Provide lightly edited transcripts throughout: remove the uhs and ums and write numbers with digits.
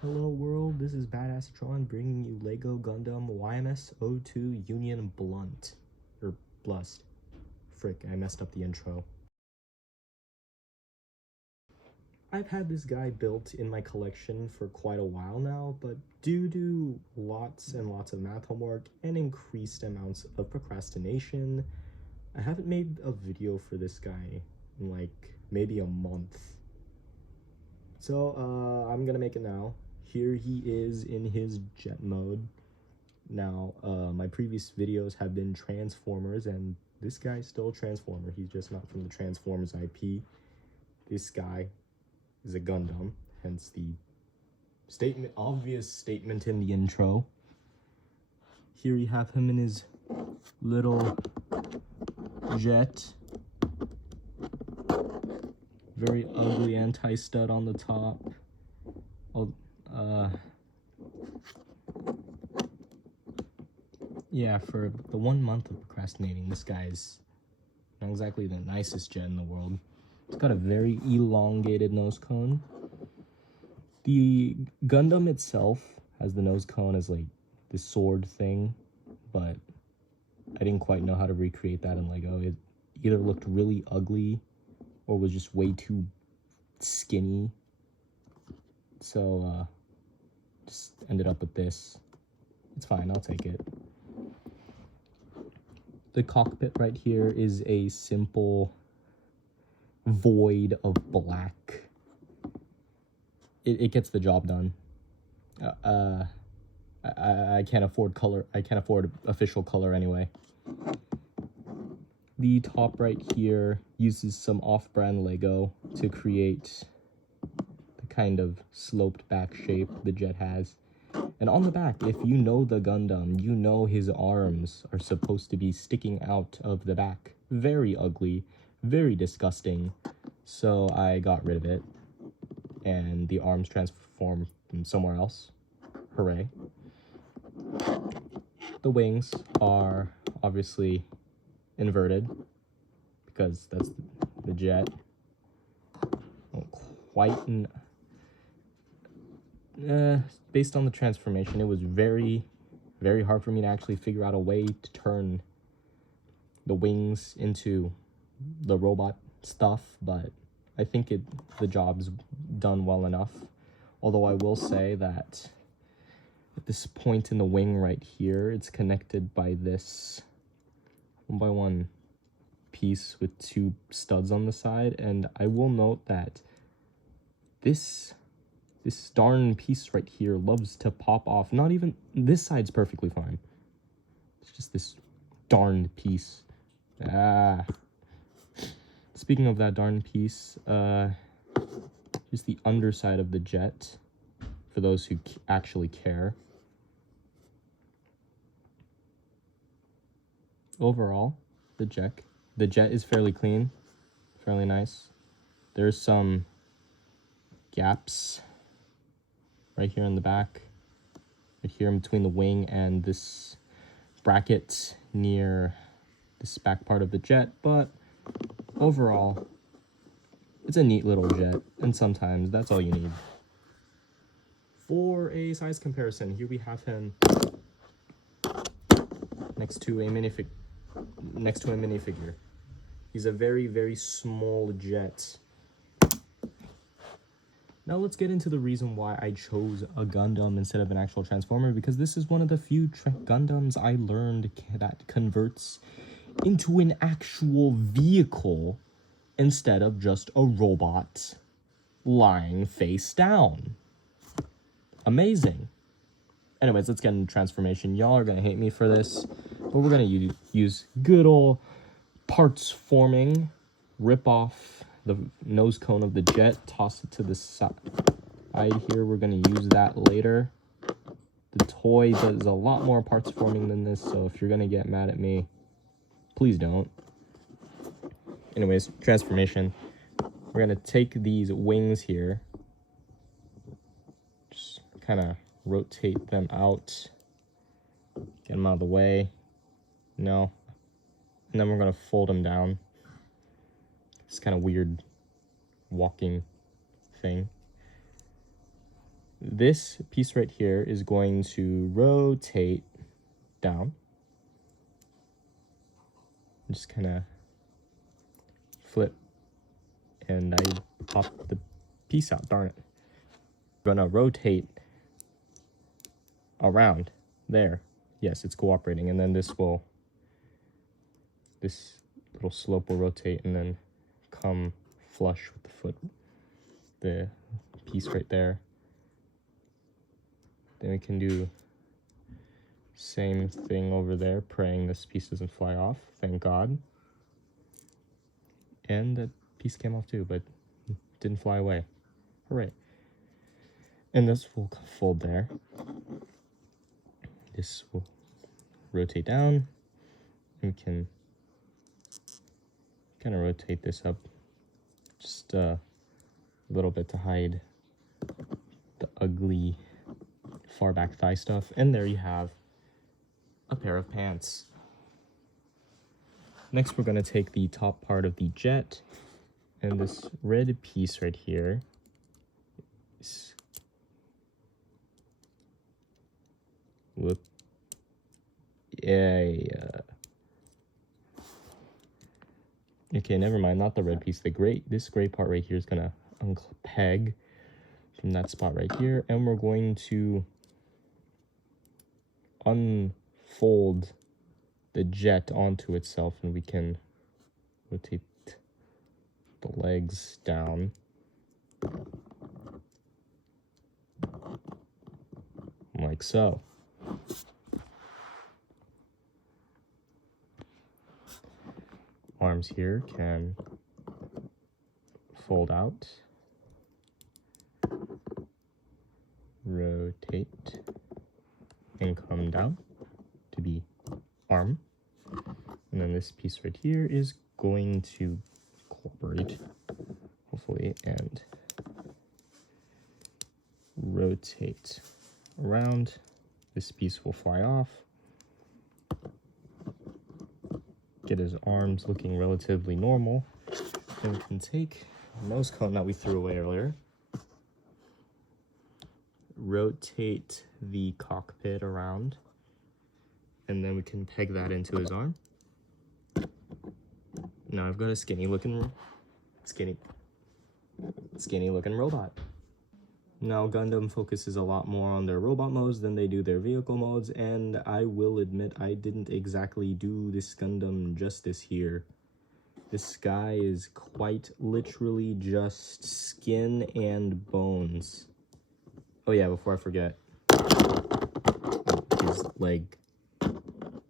Hello world, this is Badass Tron bringing you Lego Gundam YMS-02 Union Blunt. Or Blust. Frick, I messed up the intro. I've had this guy built in my collection for quite a while now, but due to lots and lots of math homework and increased amounts of procrastination, I haven't made a video for this guy in like maybe a month. So, I'm gonna make it now. Here he is in his jet mode. Now, my previous videos have been Transformers, and this guy's still a Transformer. He's just not from the Transformers IP. This guy is a Gundam, hence the obvious statement in the intro. Here you have him in his little jet. Very ugly anti-stud on the top. Yeah, for the 1 month of procrastinating, this guy's not exactly the nicest jet in the world. It's got a very elongated nose cone. The Gundam itself has the nose cone as like the sword thing, but I didn't quite know how to recreate that in Lego. It either looked really ugly or was just way too skinny. So, just ended up with this. It's fine, I'll take it. The cockpit right here is a simple void of black. It gets the job done. I can't afford color. I can't afford official color anyway. The top right here uses some off-brand Lego to create the kind of sloped back shape the jet has. And on the back, if you know the Gundam, you know his arms are supposed to be sticking out of the back. Very ugly, very disgusting. So I got rid of it, and the arms transform from somewhere else. Hooray. The wings are obviously inverted, because that's the jet. Based on the transformation, it was very, very hard for me to actually figure out a way to turn the wings into the robot stuff, but I think the job's done well enough. Although I will say that at this point in the wing right here, it's connected by this 1x1 piece with 2 studs on the side, and I will note that this darn piece right here loves to pop off. Not even this side's perfectly fine. It's just this darned piece. Speaking of that darn piece, here's the underside of the jet for those who actually care. Overall, the jet is fairly clean, fairly nice. There's some gaps right here in the back, right here in between the wing and this bracket near this back part of the jet, but overall, it's a neat little jet, and sometimes that's all you need. For a size comparison, here we have him next to a minifigure. He's a very, very small jet. Now let's get into the reason why I chose a Gundam instead of an actual Transformer, because this is one of the few Gundams I learned that converts into an actual vehicle instead of just a robot lying face down. Amazing. Anyways, let's get into transformation. Y'all are gonna hate me for this, but we're gonna use good old parts forming. Rip off the nose cone of the jet, toss it to the side here. We're going to use that later. The toy does a lot more parts forming than this, so if you're going to get mad at me, please don't. Anyways, transformation. We're going to take these wings here, just kind of rotate them out, get them out of the way, and then we're going to fold them down. It's kind of weird walking thing. this piece right here is going to rotate down. Just kind of flip, and I popped the piece out, darn it. I'm gonna rotate around there. Yes, it's cooperating, and then this little slope will rotate and then come flush with the piece right there. Then we can do same thing over there, praying this piece doesn't fly off, thank God. And that piece came off too, but didn't fly away. Hooray. And this will fold there. This will rotate down. And we can kind of rotate this up just a little bit to hide the ugly far back thigh stuff. And there you have a pair of pants. Next, we're going to take the top part of the jet, and this red piece right here is, whoop, yeah. Okay, never mind, not the red piece. This gray part right here is gonna unpeg from that spot right here, and we're going to unfold the jet onto itself, and we can rotate the legs down. Like so. Arms here can fold out, rotate, and come down to be arm. And then this piece right here is going to cooperate, hopefully, and rotate around. This piece will fly off. Get his arms looking relatively normal. Then we can take the nose cone that we threw away earlier, rotate the cockpit around, and then we can peg that into his arm. Now I've got a skinny looking robot. Now Gundam focuses a lot more on their robot modes than they do their vehicle modes, and I will admit I didn't exactly do this Gundam justice here. This guy is quite literally just skin and bones. Oh yeah, before I forget, his leg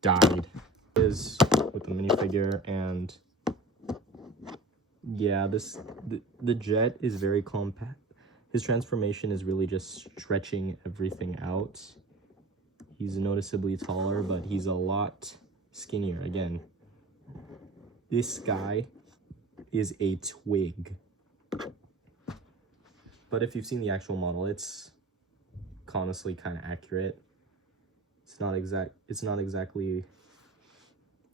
died. Is with the minifigure, and yeah, the jet is very compact. His transformation is really just stretching everything out. He's noticeably taller, but he's a lot skinnier. Again, this guy is a twig. But if you've seen the actual model, it's honestly kind of accurate. It's not exactly,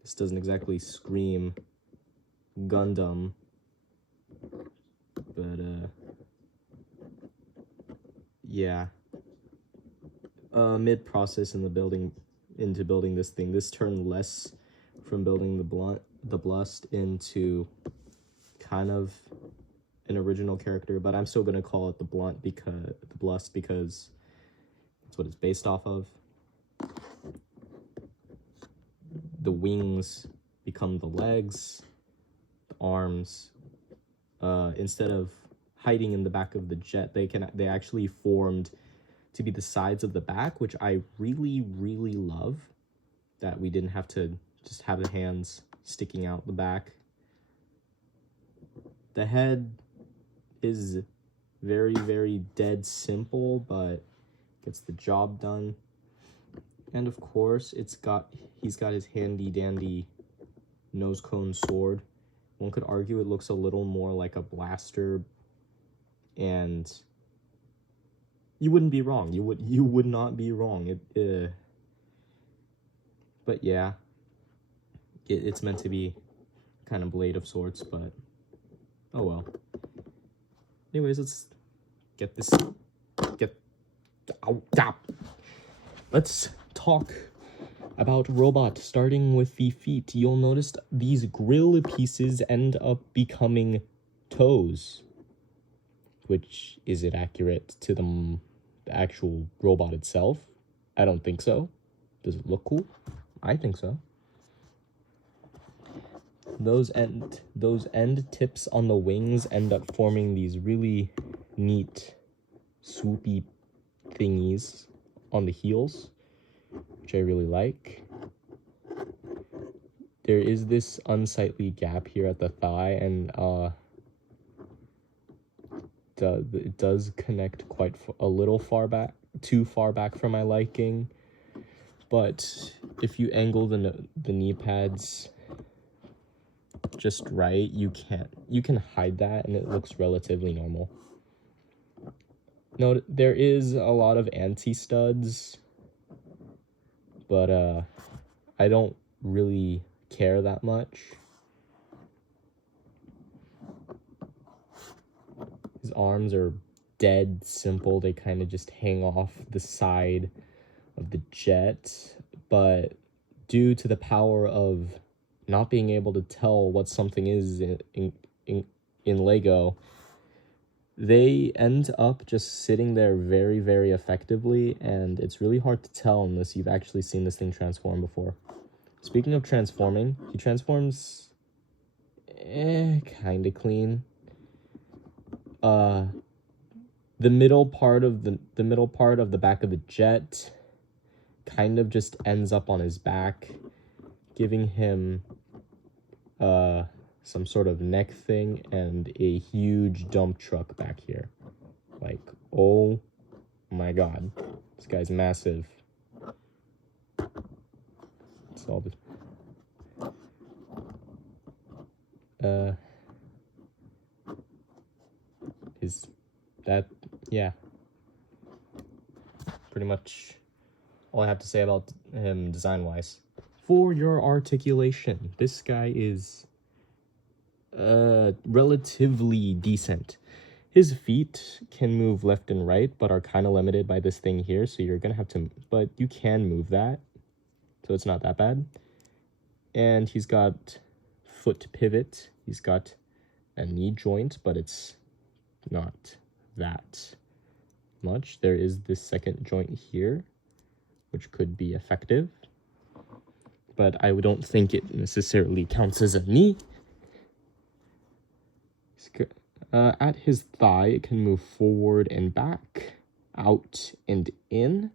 this doesn't exactly scream Gundam, but yeah. Mid-process in the building this thing, this turned less from building the Blust into kind of an original character, but I'm still gonna call it the Blust because that's what it's based off of. The wings become the legs, the arms. Instead of hiding in the back of the jet, they actually formed to be the sides of the back, which I really, really love. That we didn't have to just have the hands sticking out the back. The head is very, very dead simple, but gets the job done. And of course, he's got his handy dandy nose cone sword. One could argue it looks a little more like a blaster, and you wouldn't be wrong. You would not be wrong. But yeah, it's meant to be kind of blade of sorts, but oh well. Anyways, let's get Let's talk about robot, starting with the feet. You'll notice these grill pieces end up becoming toes. Which, is it accurate to the actual robot itself? I don't think so. Does it look cool? I think so. Those end tips on the wings end up forming these really neat swoopy thingies on the heels, which I really like. There is this unsightly gap here at the thigh, and it does connect quite a little far back, too far back for my liking. But if you angle the knee pads just right, you can hide that, and it looks relatively normal. Note there is a lot of anti-studs, but I don't really care that much. His arms are dead simple. They kind of just hang off the side of the jet, but due to the power of not being able to tell what something is in Lego, they end up just sitting there very, very effectively, and it's really hard to tell unless you've actually seen this thing transform before. Speaking of transforming, he transforms kind of clean. The middle part of the back of the jet kind of just ends up on his back, giving him some sort of neck thing and a huge dump truck back here. Like, oh my god, this guy's massive. It's all this. Yeah, pretty much all I have to say about him design-wise. For your articulation, this guy is relatively decent. His feet can move left and right, but are kind of limited by this thing here, so you're gonna have to, but you can move that, so it's not that bad. And he's got foot pivot, he's got a knee joint, but it's not that much. There is this second joint here, which could be effective, but I don't think it necessarily counts as a knee. At his thigh, it can move forward and back, out and in,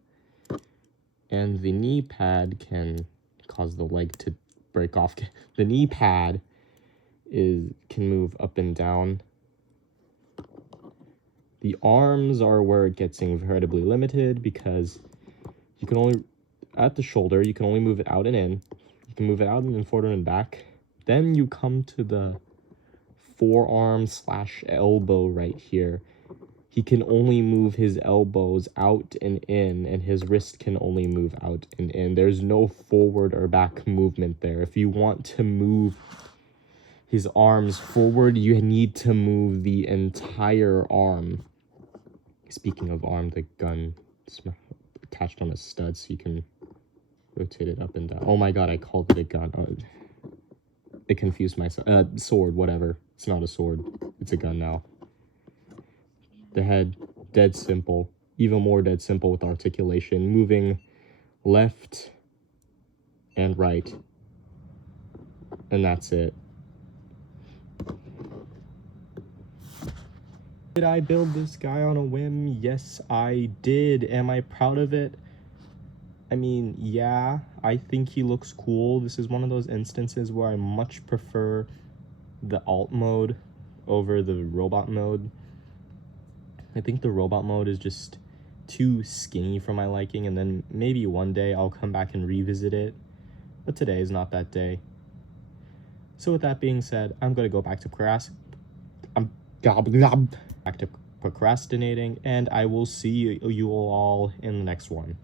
and the knee pad can cause the leg to break off. The knee pad can move up and down. The arms are where it gets incredibly limited, because you can only, at the shoulder, you can only move it out and in. You can move it out and in, forward and back. Then you come to the forearm / elbow right here. He can only move his elbows out and in, and his wrist can only move out and in. There's no forward or back movement there. If you want to move his arms forward, you need to move the entire arm. Speaking of arm, the gun is attached on a stud, so you can rotate it up and down. Oh my god, I called it a gun. It confused myself. Sword, whatever. It's not a sword. It's a gun now. The head, dead simple. Even more dead simple with articulation. Moving left and right. And that's it. Did I build this guy on a whim? Yes, I did. Am I proud of it? I mean, yeah, I think he looks cool. This is one of those instances where I much prefer the alt mode over the robot mode. I think the robot mode is just too skinny for my liking, and then maybe one day I'll come back and revisit it. But today is not that day. So with that being said, I'm going to go back to procrastinating, and I will see you all in the next one.